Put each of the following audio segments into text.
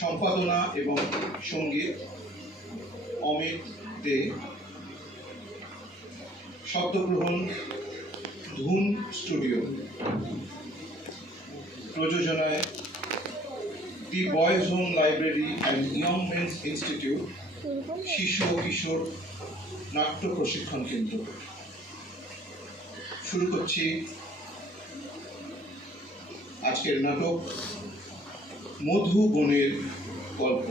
সম্পাদনা এবং সঙ্গীত অমিত দে, শব্দগ্রহণ ধুন স্টুডিও, প্রযোজনায় the boys home library and young men's institute, শিশু ও কিশোর নাট্য প্রশিক্ষণ কেন্দ্র। শুরু করছি আজকের নাটক মধুবনের গল্প।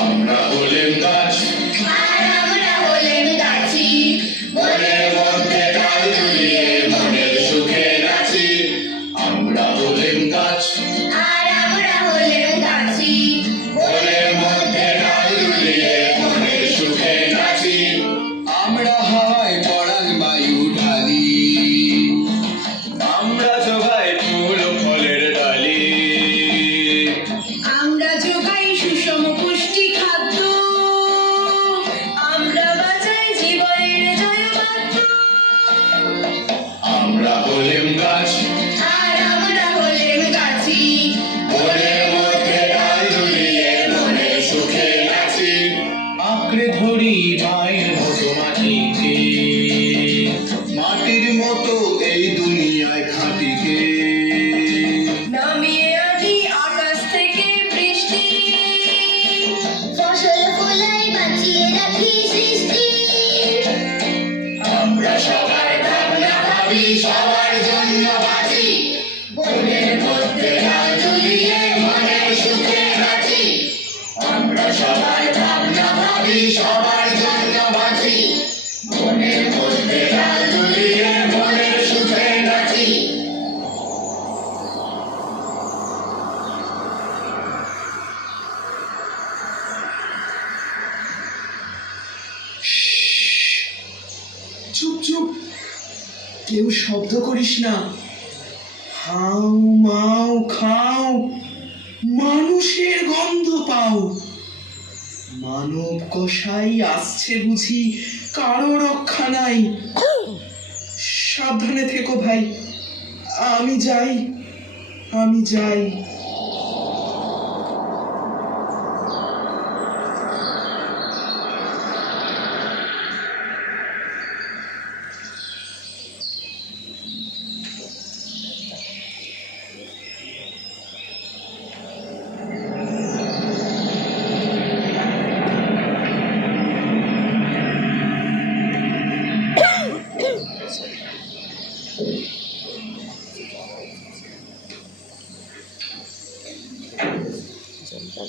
আমরা হলেন গাছ আর আমরা হলেন গাছি, মনের মধ্যে ডাল দুলিয়ে মনের সুখে নাচি। আমরা হলেন গাছ আর আমরা হলেন গাছি, মনের মধ্যে ডাল দুলিয়ে মনের সুখে নাচি। আমরা হাওয়ায় পরাগ বায়ু ঢালি, আমরা জোগাই ফুল ফলের ডালি, আমরা যোগাই সুষম পুষ্টি খাদ্য, আমরা বাঁচাই জীবনের জয়বাদ্য। আমরা হলেন গাছ আর আমরা হলেন গাছি, মনের মধ্যে ডাল দুলিয়ে মনের সুখে নাচি। আঁকড়ে ধরি মায়ের মতো মাটিকে, মাটির মতো এই দুনিয়ায় খাটিকে। নামিয়ে আনি আকাশ থেকে বৃষ্টি, ফসল ফলাই বাঁচিয়ে রাখি সৃষ্টি। আমরা সবার ভাবনা ভাবি, সবার জন্য বাঁচি, বনের মধ্যে ডাল দুলিয়ে মনের সুখে নাচি। আমরা সবাই ভাবনা ভাবি, সবার জন্য বাঁচি, বনের মধ্যে ডাল দুলিয়ে মনের সুখে নাচি। চুপ চুপ, কেউ শব্দ করিস না। হাউ মাউ খাও, মানুষের গন্ধ পাও। মানব কসাই আসছে বুঝি, কারো রক্ষা নাই। সাবধানে থেকো ভাই, আমি যাই, আমি যাই। ইস,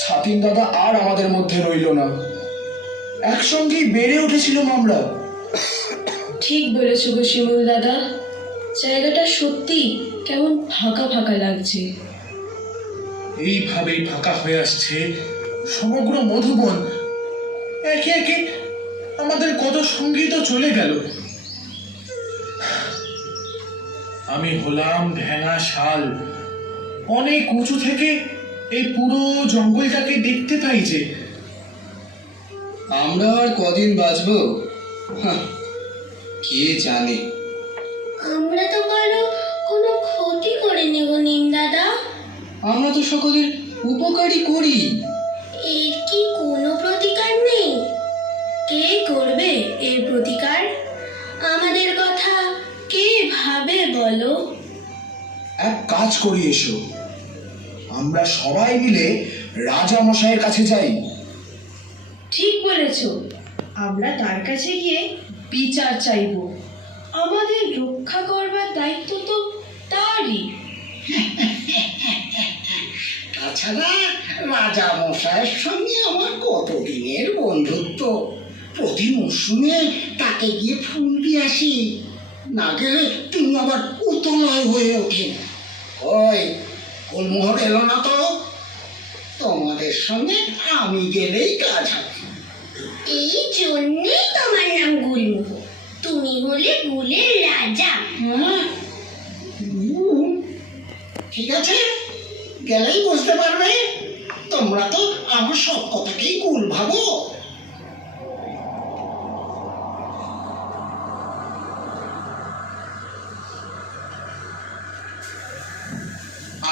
ছাতিন দাদা আর আমাদের মধ্যে রইল না। একসঙ্গেই বেড়ে উঠেছিলাম আমরা। ঠিক বলেছো গো শিমুল দাদা, জায়গাটা সত্যি কেমন ফাঁকা ফাঁকা লাগছে। এইভাবেই ফাঁকা হয়ে আসছে সমগ্র মধুবন। একে একে আমাদের কত সঙ্গী তো চলে গেল। আমি হলাম ভেঙা শাল। অনেক উঁচু থেকে এই পুরো জঙ্গলটাকে দেখতে পাই যে। আমরা আর কদিন বাঁচবো কে জানে। আমরা তো কারো কোনো ক্ষতি করিনি গো নিম দাদা। আমরা তো সকলের উপকারই করি। এর কি কোনো প্রতিকার নেই? কে করবে এর প্রতিকার? আমাদের কথা কে ভাবে বলো? এক কাজ করি, এসো আমরা সবাই মিলে রাজা মশাইয়ের কাছে যাই। ঠিক বলেছো, আমরা তার কাছে গিয়ে বিচার চাইব। আমাদের রক্ষা করবার দায়িত্ব তো তারই। তাছাড়া রাজা মশাইয়ের সঙ্গে আমার কতদিনের বন্ধুত্ব। প্রতি মরশুমে তাকে গিয়ে ফুল দিয়ে আসি, না গেলে তিনি আবার উতলয় হয়ে ওঠেন। ওই ফুলমোহর এলো না তো? তোমাদের সঙ্গে আমি গেলেই কাজ হবে। এই জন্যেই তোমার নাম গুলমোহ। তুমি হলে গুলের রাজা। ঠিক আছে, গেলেই বুঝতে পারবে। তোমরা তো আমার সব কথাকেই গুল ভাবো।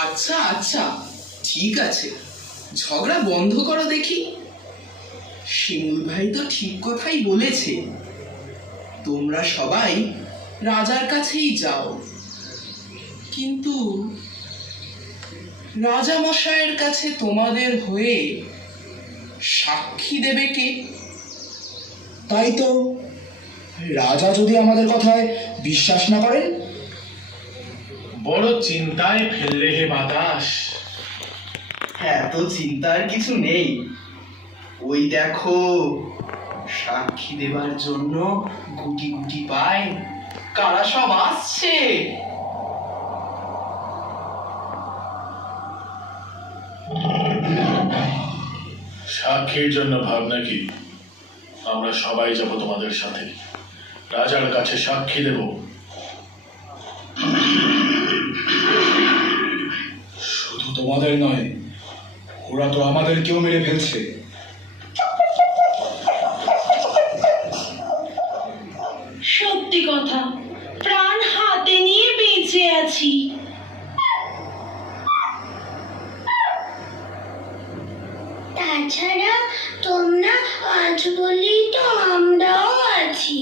আচ্ছা আচ্ছা, ঠিক আছে, ঝগড়া বন্ধ করো দেখি। শিমুল ভাই তো ঠিক কথাই বলেছে। তোমরা সবাই রাজার কাছেই যাও, কিন্তু রাজা মশাইয়ের কাছে তোমাদের হয়ে সাক্ষী দেবে কে? তাই তো, রাজা যদি আমাদের কথায় বিশ্বাস না করেন? বড় চিন্তায় ফেললে হে বাতাস। এত চিন্তার কিছু নেই। ওই দেখো, সাক্ষী দেবার জন্য গুটি গুটি পায় কারা সব আসছে। সাক্ষীর জন্য ভাবনা কি? আমরা সবাই যাব তোমাদের সাথে, রাজার কাছে সাক্ষী দেব। শুধু তোমাদের নয়, ওরা তো আমাদেরকেও মেরে ফেলছে। সত্যি কথা, প্রাণ হাতে নিয়ে বেঁচে আছি। তাছাড়া তোমরা আজ বলেই তো আমরাও আছি।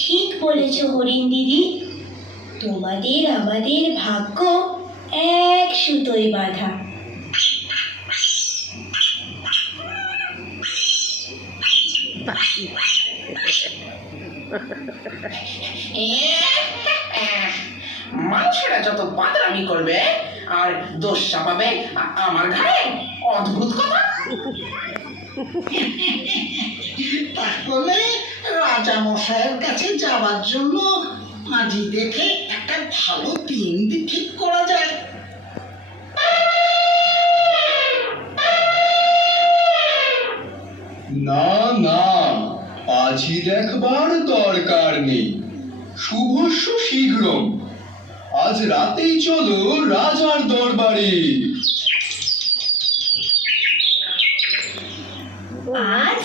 ঠিক বলেছ হরিণ দিদি। তোমাদের আমাদের ভাগ্য এক সুতোয় বাঁধা। মানুষেরা যত বাদরামি করবে আর দোষ চাপাবে আমার ঘাড়ে, অদ্ভুত কথা। তাহলে রাজা মশাইয়ের কাছে যাওয়ার জন্য আজই দেখে একটা ভালো দিন ঠিক করা যায়। না না, আজই দেখবার দরকার নেই। শুভস্য শীঘ্রম, আজ রাতেই চলো রাজার দরবারে। আজ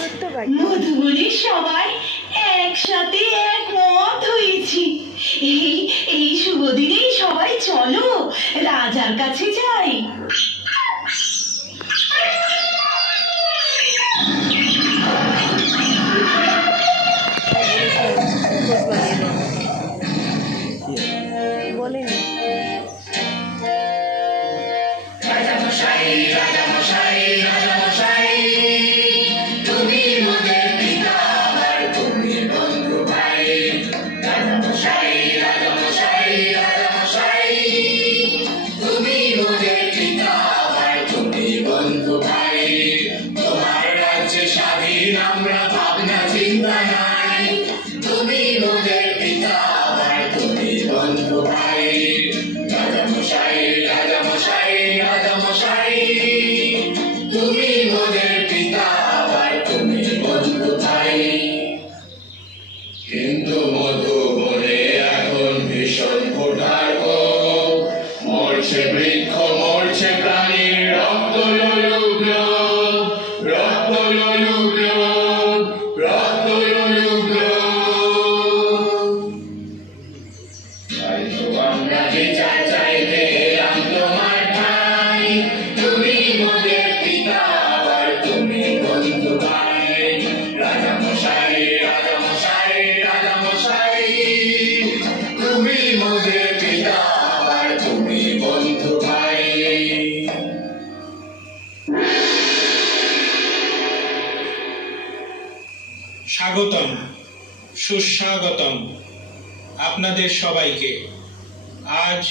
মধুবনের সবাই একসাথে একমত হয়েছি। এই শুভ দিনেই সবাই চলো রাজার কাছে যাই। কিন্তু মধুবনে এখন ভীষণ ক্ষুধার্ত, মরছে বৃক্ষ, মরছে প্রাণী, রক্ত লোলুব্ধ, রক্ত লোলুব্ধ, রক্ত লোলুব্ধ। তাই তো আমরা বিচার চাইতে এলাম তোমার ঠাই, তুমি মোদের পিতা আবার তুমি বন্ধু ভাই। রাজা মশাই, রাজা মশাই, রাজা মশাই, তুমি মোদের পিতা আবার তুমি বন্ধু ভাই। স্বাগতম, সুস্বাগতম আপনাদের সবাইকে। আজ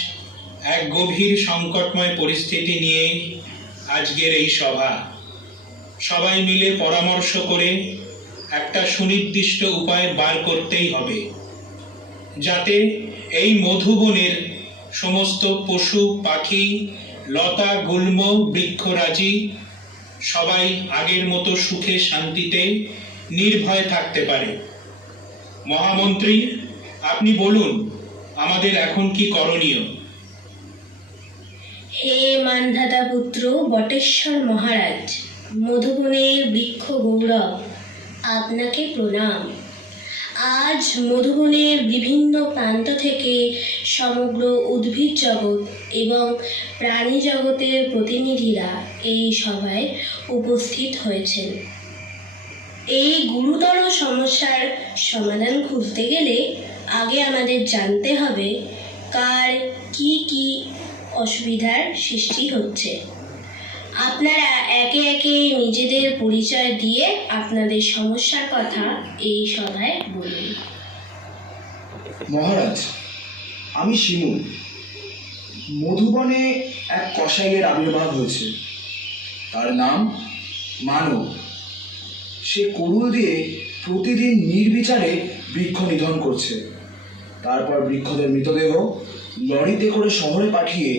এক গভীর সংকটময় পরিস্থিতি নিয়ে আজকের এই সভা। সবাই মিলে পরামর্শ করে একটা সুনির্দিষ্ট উপায় বার করতেই হবে, যাতে এই মধুবনের সমস্ত পশু পাখি, লতা গুল্ম, বৃক্ষরাজি সবাই আগের মতো সুখে শান্তিতে নির্ভয়ে থাকতে পারে। মহামন্ত্রী, আপনি বলুন আমাদের এখন কি করণীয়? হে মান্ধাতা পুত্র বটেশ্বর মহারাজ, মধুবনের বৃক্ষ গৌরব, আপনাকে প্রণাম। আজ মধুবনের বিভিন্ন প্রান্ত থেকে সমগ্র উদ্ভিদ জগৎ এবং প্রাণী জগতের প্রতিনিধিরা এই সভায় উপস্থিত হয়েছেন। এই গুরুতর সমস্যার সমাধান খুঁজতে গেলে আগে আমাদের জানতে হবে কার কি কি অসুবিধার সৃষ্টি হচ্ছে। আপনারা একে একে নিজেদের পরিচয় দিয়ে আপনাদের সমস্যার কথা এই সভায় বলুন। মহারাজ, আমি শিমুল। মধুবনে এক কসাইয়ের আবির্ভাব হয়েছে। তার নাম মানব। সে কুড়ুল দিয়ে প্রতিদিন নির্বিচারে বৃক্ষ নিধন করছে। তারপর বৃক্ষদের মৃতদেহ লরিতে করে শহরে পাঠিয়ে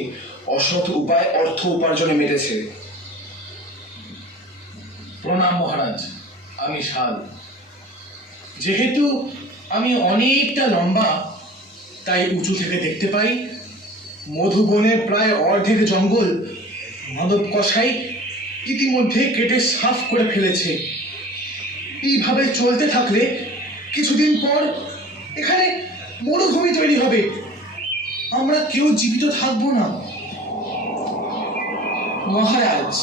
অসৎ উপায় অর্থ উপার্জনে মেতেছে। প্রণাম মহারাজ, আমি শাল। যেহেতু আমি অনেকটা লম্বা, তাই উঁচু থেকে দেখতে পাই মধুবনের প্রায় অর্ধেক জঙ্গল মানব কসাই ইতিমধ্যে কেটে সাফ করে ফেলেছে। এইভাবে চলতে থাকলে কিছুদিন পর এখানে মরুভূমি তৈরি হবে। আমরা কেউ জীবিত থাকবো না। মহারাজ,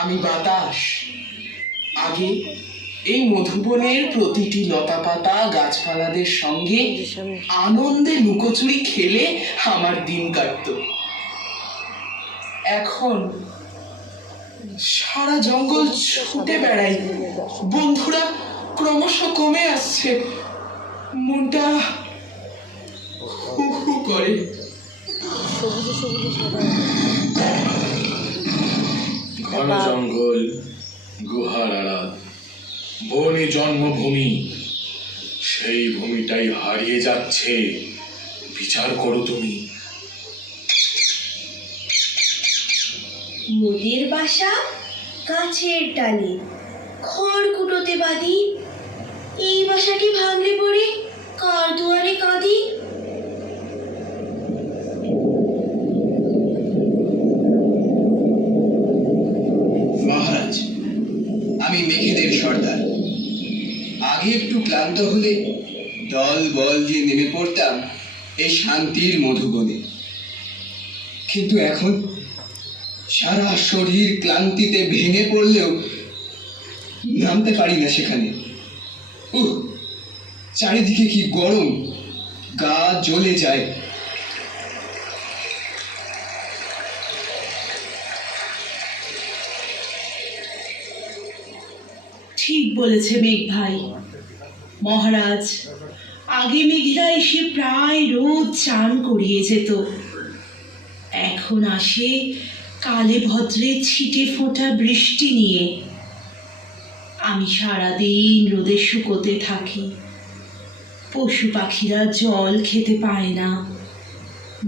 আমি বাতাস। আগে এই মধুবনের প্রতিটি লতাপাতা গাছপালাদের সঙ্গে আনন্দে লুকোচুরি খেলে আমার দিন কাটতো। এখন সারা জঙ্গল ছুটে বেড়াই, বন্ধুরা ক্রমশ কমে আসছে, মনটা হু হু করে। ঘন জঙ্গল, গুহার আড়াল, বনে জন্মভূমি, সেই ভূমিটাই হারিয়ে যাচ্ছে। বিচার করো তুমি। মোদের বাসা গাছের ডালে, খড়কুটোতে বাঁধি। এই বাসাটি ভাঙলে পড়ে কার দুয়ারে কাঁদি। মহারাজ, আমি মেঘেদের সর্দার। আগে একটু ক্লান্ত হলে দল বল দিয়ে নেমে পড়তাম এই শান্তির মধুবনে, কিন্তু এখন সারা শরীর ক্লান্তিতে ভেঙে পড়লেও নামতে পারি না সেখানে। চারিদিকে কি গরম, গা জ্বলে যায়। ঠিক বলেছে মেঘ ভাই। মহারাজ, আগে মেঘেরা এসে প্রায় রোজ চান করিয়ে যেত, এখন আসে কালে ভদ্রে ছিটে ফোঁটা বৃষ্টি নিয়ে। আমি সারাদিন রোদে শুকোতে থাকি, পশু পাখিরা জল খেতে পায় না,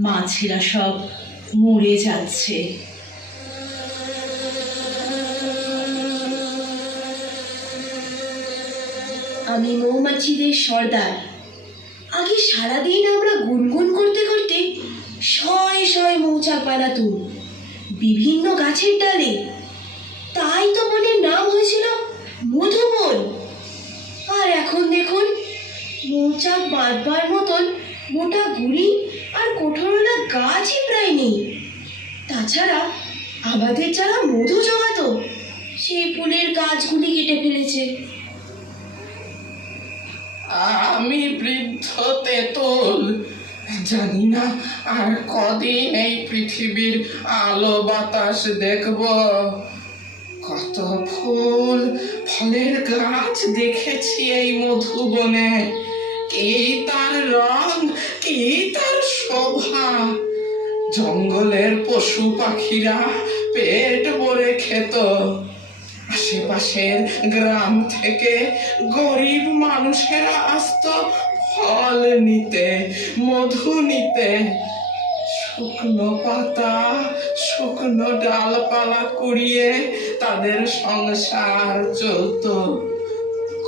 মাছেরা সব মরে যাচ্ছে। আমি মৌমাছিদের সর্দার। আগে সারাদিন আমরা গুনগুন করতে করতে শয়ে শয়ে মৌচাক বানাতুম বিভিন্ন গাছের ডালে। তাই তো বনের নাম হয়েছিল মধুবন। আর এখন দেখুন, মৌচাক বাঁধবার মতন মোটা গুড়ি আর কঠোরলা গাছই প্রায় নেই। তাছাড়া আমাদের যারা মধু জোগাতো, সেই ফুলের গাছগুলি কেটে ফেলেছে। আমি বৃদ্ধ তেঁতুল, জানি না আর কদিন এই পৃথিবীর আলো বাতাস দেখব। কত ফুল ফলের গাছ দেখেছি এই মধুবনে, কি তার রং, কি তার শোভা। জঙ্গলের পশু পাখিরা পেট ভরে খেত। আশেপাশের গ্রাম থেকে গরিব মানুষেরা আসতো ফল নিতে, মধু নিতে। শুকনো পাতা, শুকনো ডালপালা কুড়িয়ে তাদের সংসার চলতো।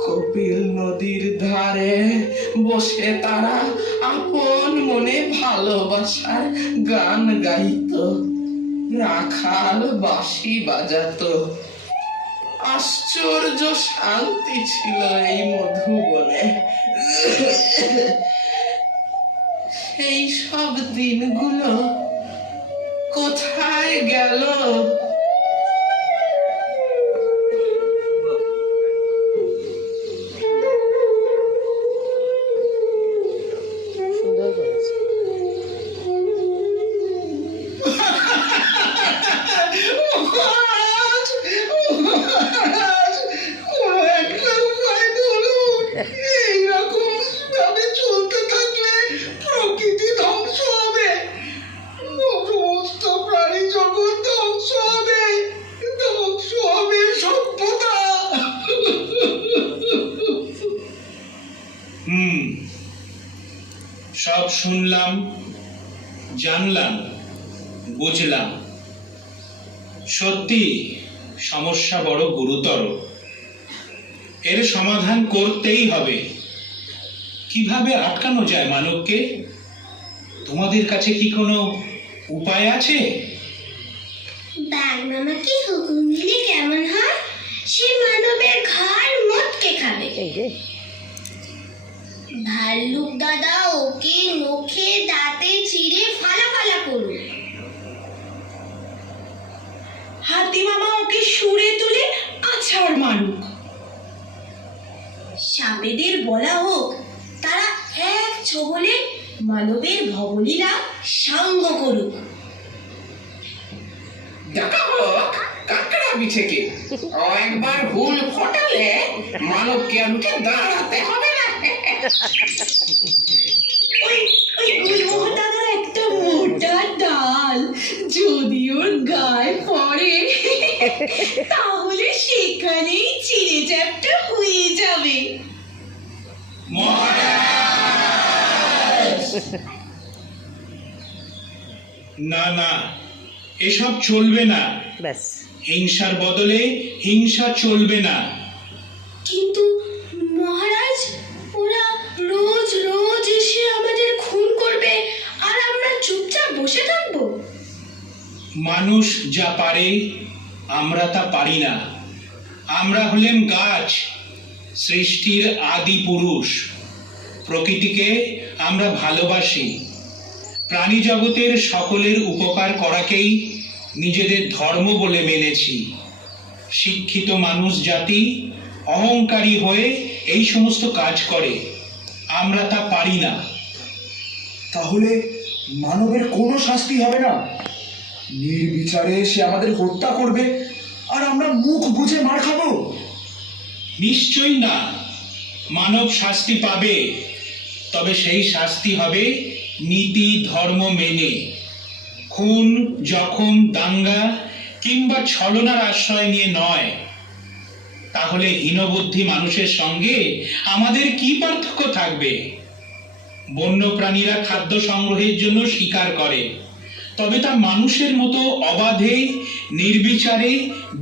কপিল নদীর ধারে বসে তারা আপন মনে ভালোবাসার গান গাইতো। রাখাল বাঁশি বাজাতো। আশ্চর্য শান্তি ছিল এই মধুবনে। সেই সব দিনগুলো কোথায় গেল? সব শুনলাম, জানলাম, বুঝলাম। সত্যি সমস্যা বড় গুরুতর। এর সমাধান করতেই হবে। কিভাবে আটকানো যায় মানবকে? তোমাদের কাছে কি কোনো উপায় আছে? বাঘ মামাকে হুকুম দিলে কেমন হয়? সে মানবের ঘাড় মোটকে খাবে। ভাল্লুক দাদা ওকে নখে দাঁতে চিড়ে ফালা ফালা করুন। হাতি মামা ওকে সুরে তুলে আছাড় মারুক। চাপেদের বলা হোক তারা এক ছোবলে মানবের ভবলীলা সাঙ্গ করুক। দেখা হোক কাকড়া বিছেকে একবার ভুল ফটালে মানবকে আর উঠে দাঁড়াতে হবে না। ওই ওই গুলমোহন দাদার একটা মোটা ডাল যদি ওর গায়ে পড়ে তাহলে সেখানেই ছিঁড়ে চ্যাপটা হয়ে যাবে। না না, এসব চলবে না। হিংসার বদলে হিংসা চলবে না। কিন্তু মহারাজ, ওরা রোজ রোজ এসে আমাদের খুন করবে আর আমরা চুপচাপ বসে থাকবো? মানুষ যা পারে আমরা তা পারি না। আমরা হলেন গাছ, সৃষ্টির আদি পুরুষ। প্রকৃতিকে আমরা ভালোবাসি। প্রাণী জগতের সকলের উপকার করাকেই নিজেদের ধর্ম বলে মেনেছি। শিক্ষিত মানুষ জাতি অহংকারী হয়ে এই সমস্ত কাজ করে, আমরা তা পারি না। তাহলে মানবের কোনো শাস্তি হবে না? নির্বিচারে সে আমাদের হত্যা করবে আর আমরা মুখ বুজে মার খাবো? নিশ্চয়ই না। মানব শাস্তি পাবে, তবে সেই শাস্তি হবে নীতি ধর্ম মেনে। খুন, জখম, দাঙ্গা কিংবা ছলনার আশ্রয় নিয়ে নয়। তাহলে হীনবুদ্ধি মানুষের সঙ্গে আমাদের কি পার্থক্য থাকবে? বন্যপ্রাণীরা খাদ্য সংগ্রহের জন্য শিকার করে, তবে তা মানুষের মতো অবাধে নির্বিচারে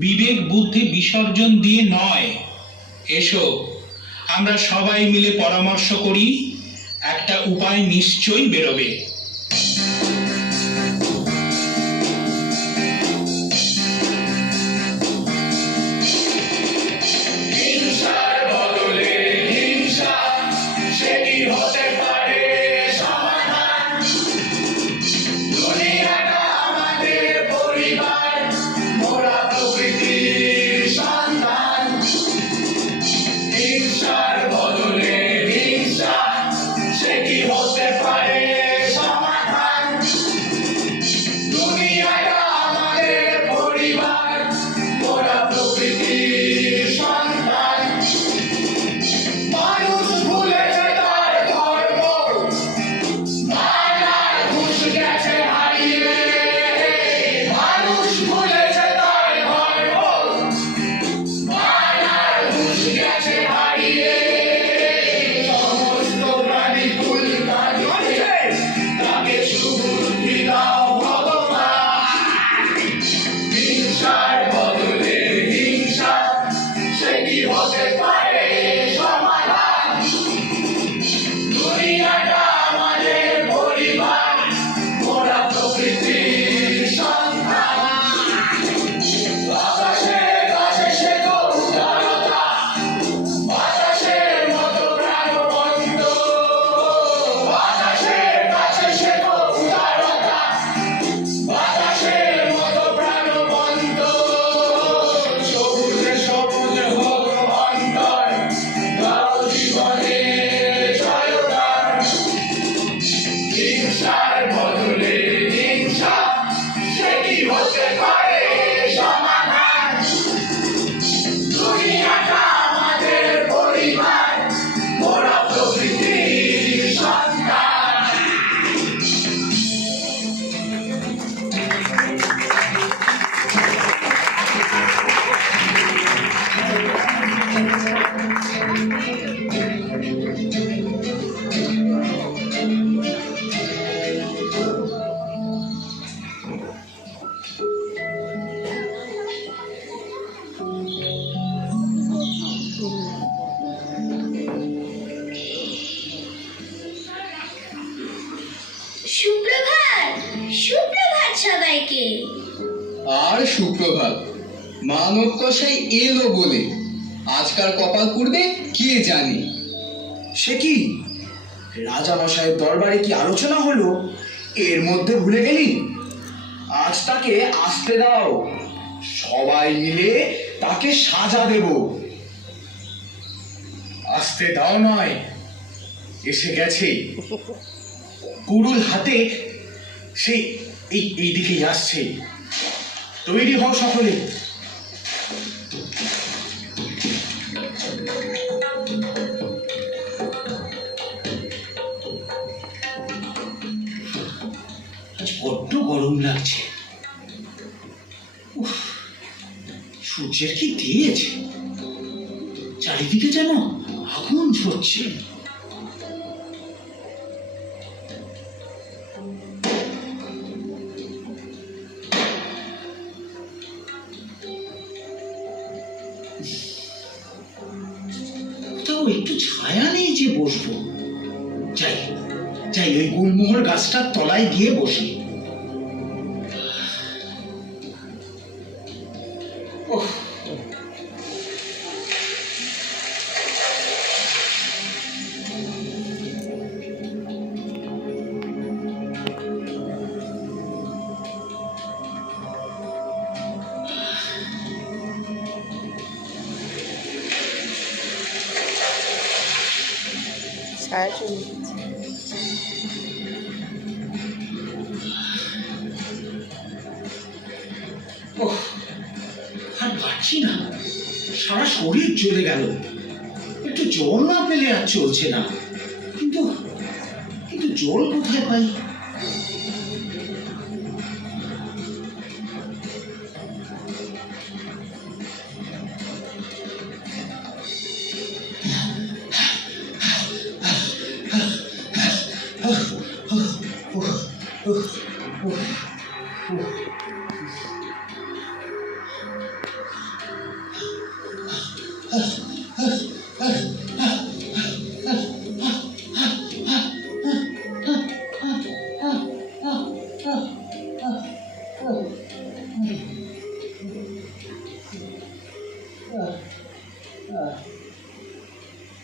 বিবেক বুদ্ধি বিসর্জন দিয়ে নয়। এসো আমরা সবাই মিলে পরামর্শ করি, একটা উপায় নিশ্চয়ই বেরোবে। সুপ্রভাত, সুপ্রভাত সবাইকে। আর সুপ্রভাত। মানব কষাই এলো বলে আজকাল কপাল করবে কে জানে। সে কি রাজা মশাইয়ের দরবারে কি আলোচনা হলো এর মধ্যে ভুলে গেলি? আজ তাকে আসতে দাও, সবাই মিলে তাকে সাজা দেব। আসতে দাও নয়, এসে গেছে। কুড়ুল হাতে সে এই দিকেই আসছে। তৈরি হও সকলে। আজ বড্ড গরম লাগছে। উফ, সূর্যের কি তেজ! চারিদিকে যেন আগুন ঝরছে। কোথাও একটু ছায়া নেই যে বসবো। যাই যাই, ওই গুলমোহর গাছটার তলায় গিয়ে বসি। ওহ, ওহ, আর পারছি না, সারা শরীর জ্বলে গেল। একটু জল না পেলে আর চলছে না। কিন্তু কিন্তু জল কোথায় পাই?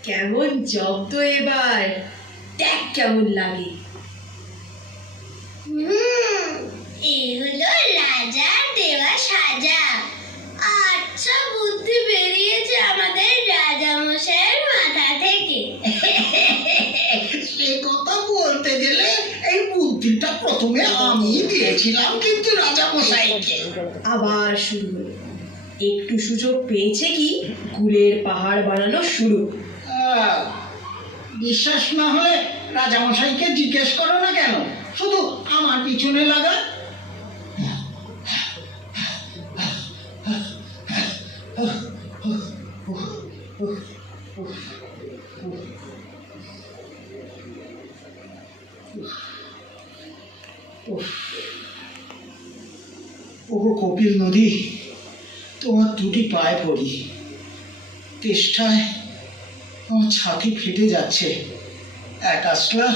কেমন জব্দ এবার, দেখ কেমন লাগে। এগুলো রাজার দেওয়া সাজা। আচ্ছা বুদ্ধি বেরিয়েছে আমাদের রাজা মশাইয়ের মাথা থেকে। সে কথা বলতে গেলে এই বুদ্ধিটা প্রথমে আমি দিয়েছিলাম, কিন্তু রাজা মশাইকে। আবার শুরু হলো। একটু সুযোগ পেয়েছে কি গুলের পাহাড় বানানো শুরু। বিশ্বাস না হলে রাজা মশাইকে জিজ্ঞেস করো না কেন, শুধু আমার পিছনে লাগা। ওগো কপিল নদী, তোমার দুটি পায়ে পড়ি। তেষ্টায় আমার ছাতি ফেটে যাচ্ছে। এক আসলা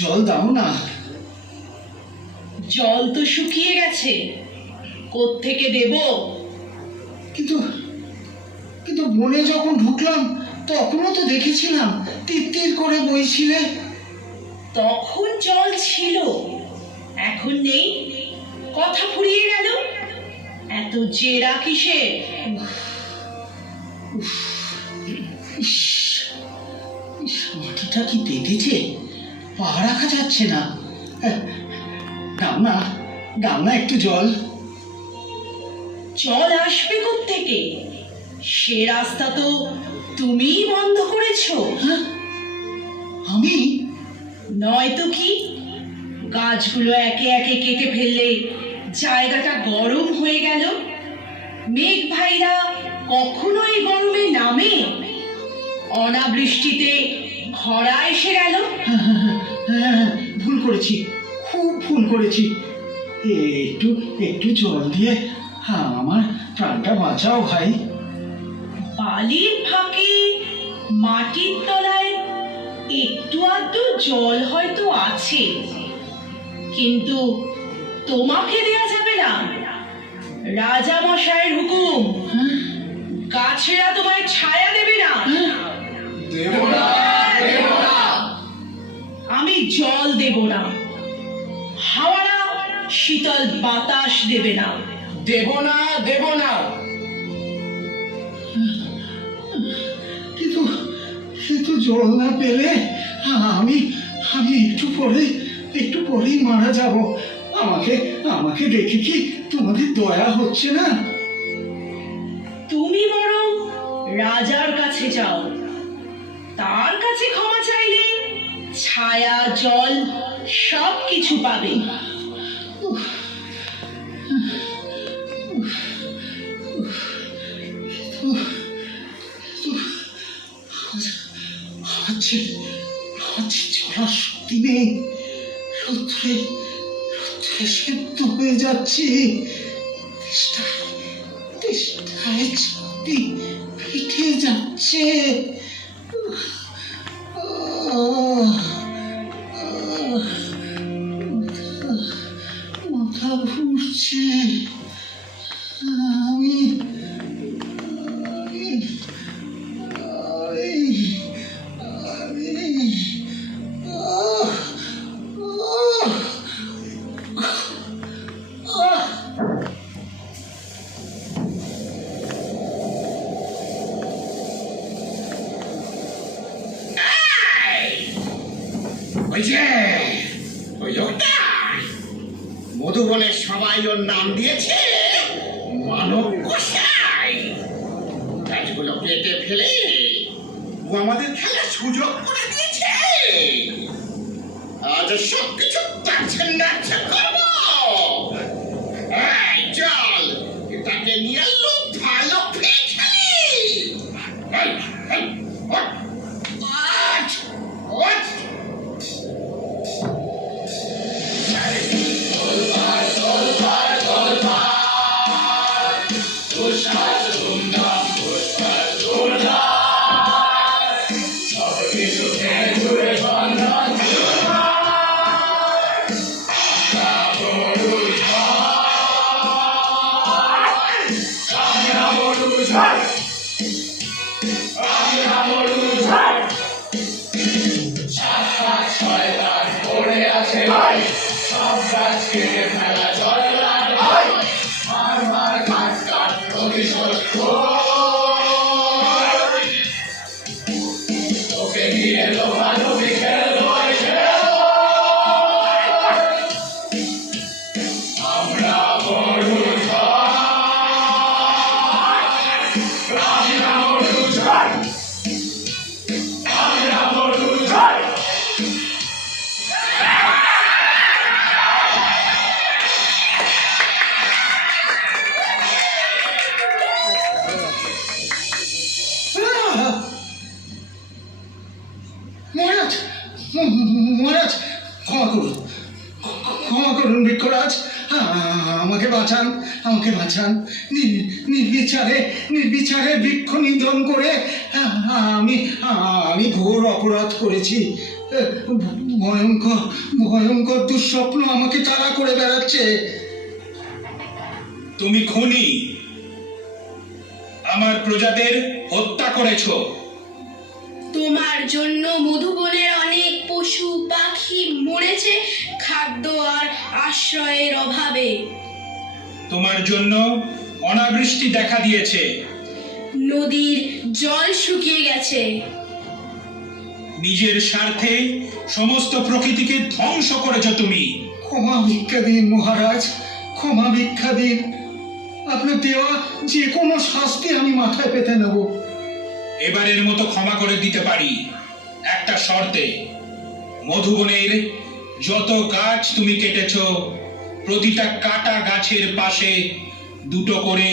জল দাও না। জল তো শুকিয়ে গেছে, কোত্থেকে দেব? কিন্তু কিন্তু বনে যখন ঢুকলাম তখনও তো দেখেছিলাম তির করে বইছিলে। তখন জল ছিল, এখন নেই। কথা ফুরিয়ে গেল, এত জেরা কিসের? মাটিটা কি পেতেছে, পা রাখা যাচ্ছে না। দাও না একটু জল। জল আসবে কোত্থেকে? সে রাস্তা তো তুমিই বন্ধ করেছো। আমি? নয়তো কি, গাছগুলো একে একে কেটে ফেললে জায়গাটা গরম হয়ে গেল। মেঘ ভাইরা কখনো এই গরমে নামে? অনাবৃষ্টিতে খরা এসে গেল। ভুল করেছি, খুব ভুল করেছি। একটু একটু জল দিয়ে আমার প্রাণটা বাঁচাও ভাই। বালির ফাঁকে মাটির তলায় একটু আধটু জল হয়তো আছে, কিন্তু তোমাকে দেয়া যাবে না। রাজা মশাইয়ের হুকুম, গাছেরা তোমায় ছায়া দেবে না। আমি জল দেব না, হাওয়ারা শীতল বাতাস দেবে না। দেব না। জল না পেলে আমি আমি একটু পরেই মারা যাব। আমাকে দেখে কি তোমাদের দয়া হচ্ছে না? তুমি বরং রাজার কাছে যাও, তার কাছে ক্ষমা চাইলে ছায়া জল সব কিছু পাবে। চলার শক্তি নেই, রৌদ্রে সেদ্ধ হয়ে যাচ্ছি। তেষ্টায় ছাতি ফেটে যাচ্ছে। মাথা ঘুরছে। আমি ওই লোকটা মধুবনের সবাই ওর নাম দিয়েছে মানব কষাই। গাছগুলো কেটে ফেলে ও আমাদের খেলার সুযোগ করে দিয়েছে। আজ সবকিছু টাচ্ছে নাচ্ছে করবো। এই চল, এটাকে নিয়ে লোক ভালো খেলি। মহারাজ, ক্ষমা করুন বৃক্ষরাজ। আমাকে বাঁচান। নির্বিচারে বৃক্ষ নিধন করে আমি ঘোর অপরাধ করেছি। ভয়ঙ্কর দুঃস্বপ্ন আমাকে তাড়া করে বেড়াচ্ছে। তুমি খুনি, আমার প্রজাদের হত্যা করেছো। তোমার জন্য মধুবনের অনেক পশু পাখি মরেছে খাদ্য আর আশ্রয়ের অভাবে। তোমার জন্য অনাবৃষ্টি দেখা দিয়েছে, নদীর জল শুকিয়ে গেছে। নিজের স্বার্থে সমস্ত প্রকৃতিকে ধ্বংস করেছো তুমি। ক্ষমা ভিক্ষা দিন মহারাজ, ক্ষমা ভিক্ষা দিন। আপনার দেওয়া যে কোনো শাস্তি আমি মাথায় পেতে নেব। এবারের মতো ক্ষমা করে দিতে পারি, একটা শর্তে। মধুবনের যত গাছ তুমি কেটেছো, প্রতিটা কাটা গাছের পাশে দুটো করে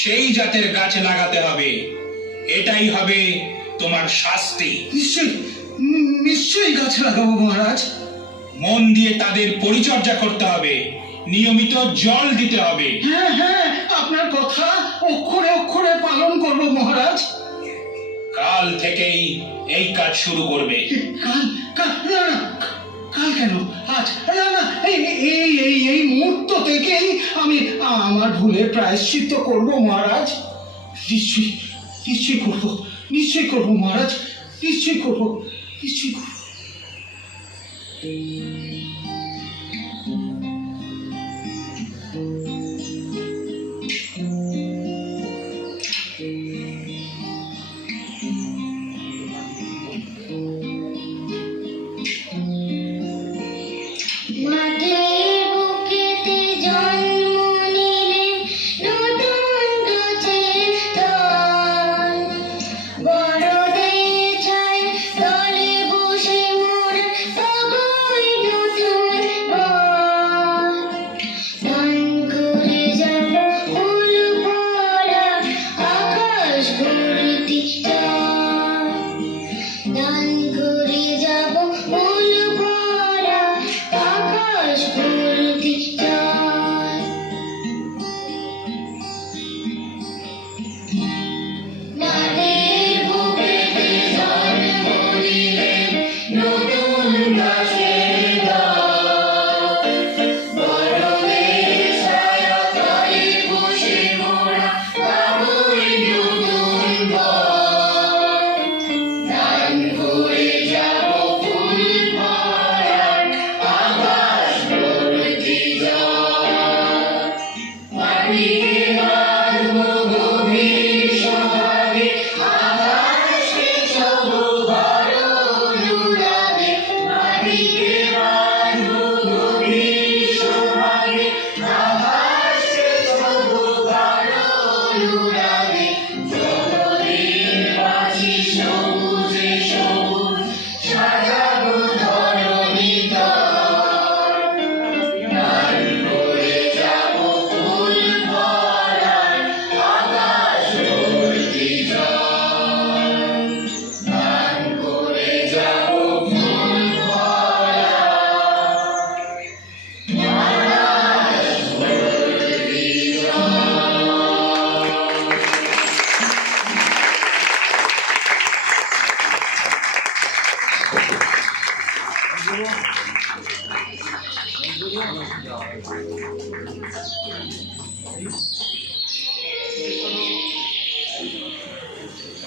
সেই জাতের গাছ লাগাতে হবে। এটাই হবে তোমার শাস্তি। নিশ্চয়ই গাছ লাগাবো মহারাজ। মন দিয়ে তাদের পরিচর্যা করতে হবে, নিয়মিত জল দিতে হবে। হ্যাঁ, আপনার কথা অক্ষরে অক্ষরে পালন করবো মহারাজ। কাল থেকেই এই কাজ শুরু করবে। কাল কেন? আজ না, এই মুহূর্ত থেকেই আমি আমার ভুলের প্রায়শ্চিত্ত করবো মহারাজ। নিশ্চয়ই করবো মহারাজ, নিশ্চয়ই করবো।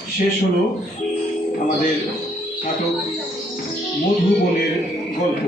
শেষ হলো আমাদের নাটক মধুবনের গল্প।